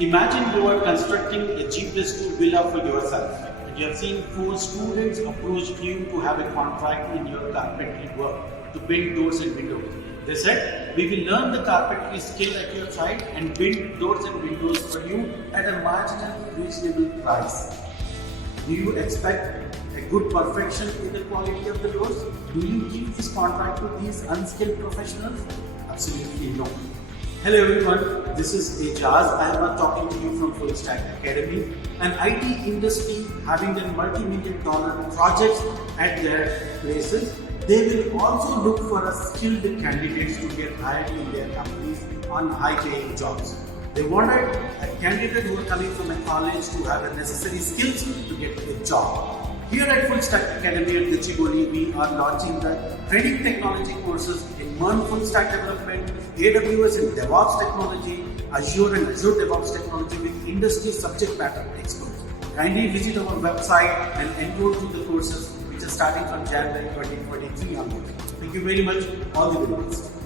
Imagine you are constructing a G+2 villa for yourself, and you have seen 4 students approach you to have a contract in your carpentry work to build doors and windows. They said, "We will learn the carpentry skill at your site and build doors and windows for you at a marginal reasonable price." Do you expect a good perfection in the quality of the doors? Do you give this contract to these unskilled professionals? Absolutely no. Hello everyone, this is Ejaz. I am talking to you from Full Stack Academy, an IT industry having their multi-million-dollar projects at their places. They will also look for a skilled candidates to get hired in their companies on high-paying jobs. They wanted a candidate who are coming from a college to have the necessary skills to get a job. Here at Full Stack Academy at Gachibowli, we are launching the training technology courses in MERN Full Stack Development, AWS and DevOps Technology, Azure and Azure DevOps Technology with industry subject matter experts. Kindly visit our website and enroll to the courses which are starting from January 2023 onwards. Thank you very much. All the very best.